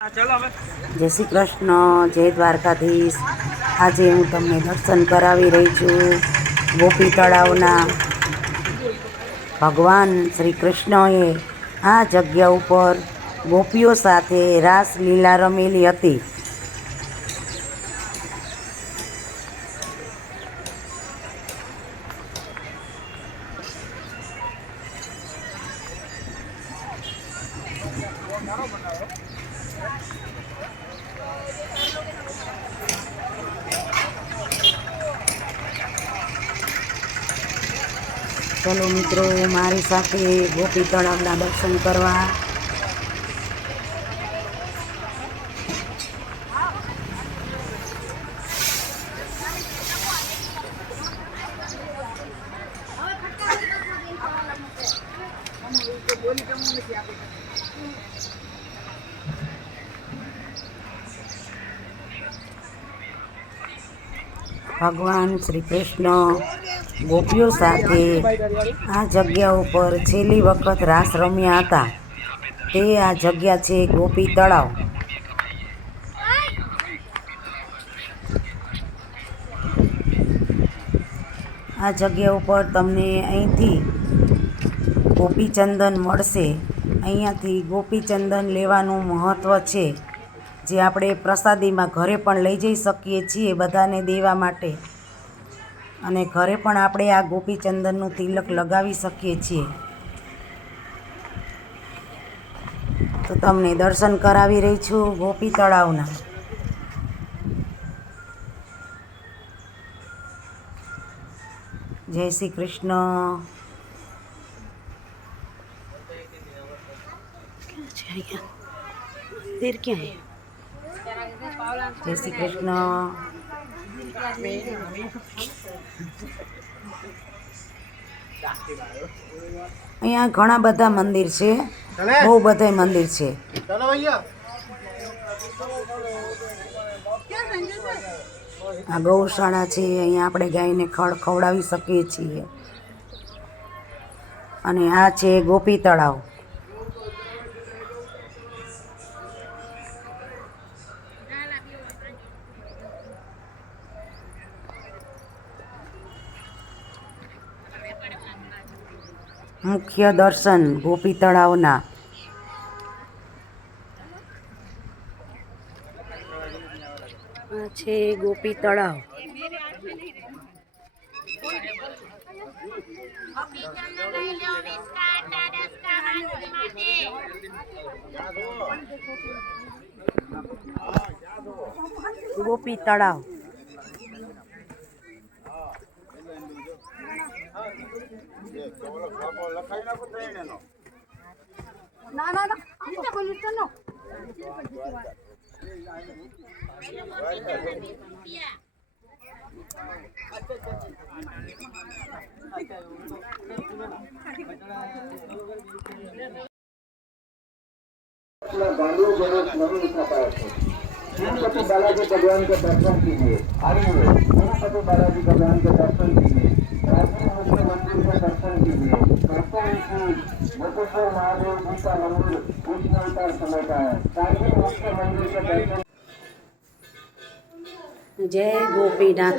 જય શ્રી કૃષ્ણ, જય દ્વારકાધીશ. આજે હું તમને દર્શન કરાવી રહી છું ગોપી તળાવના. ભગવાન શ્રી કૃષ્ણએ આ જગ્યા ઉપર ગોપીઓ સાથે રાસલીલા રમેલી હતી. ચલો મિત્રો મારી સાથે ગોપી તળાવના દર્શન કરવા. ભગવાન શ્રી કૃષ્ણ ગોપીઓ સાથે આ જગ્યા ઉપર છેલ્લી વખત રાસ રમ્યા હતા. તે આ જગ્યા છે ગોપી તળાવ. આ જગ્યા ઉપર તમને અહીંથી ગોપીચંદન મળશે. અહીંયાથી ગોપીચંદન લેવાનું મહત્ત્વ છે. જે આપણે પ્રસાદીમાં ઘરે પણ લઈ જઈ શકીએ છીએ બધાને દેવા માટે. અને ઘરે પણ આપણે આ ગોપીચંદનનું તિલક લગાવી શકીએ છીએ. તો તમને દર્શન કરાવી રહી છું ગોપી તળાવના. જય શ્રી કૃષ્ણ. મંદિર ક્યાં જય શ્રી કૃષ્ણ. અહીંયા ઘણા બધા મંદિર છે. બહુ બધા મંદિર છે. આ ગૌશાળા છે અહીંયા આપણે ગાયને ખડ ખવડાવી શકીએ છીએ. અને આ છે ગોપી તળાવ. મુખ્ય દર્શન ગોપી તળાવના. છે ગોપી તળાવ. ગોપી તળાવ. ના ના ના આમ તો બોલ્યું તો નો तिरुपति बालाजी भगवान के दर्शन कीजिए आइए तिरुपति बालाजी भगवान के दर्शन कीजिए प्राचीन मुख्य मंदिर के दर्शन कीजिए कहते हैं कि बटेश्वर महादेव जी का मंदिर उष्णतर समय का है ताकि मुख्य मंदिर के दर्शन जय गोपीनाथ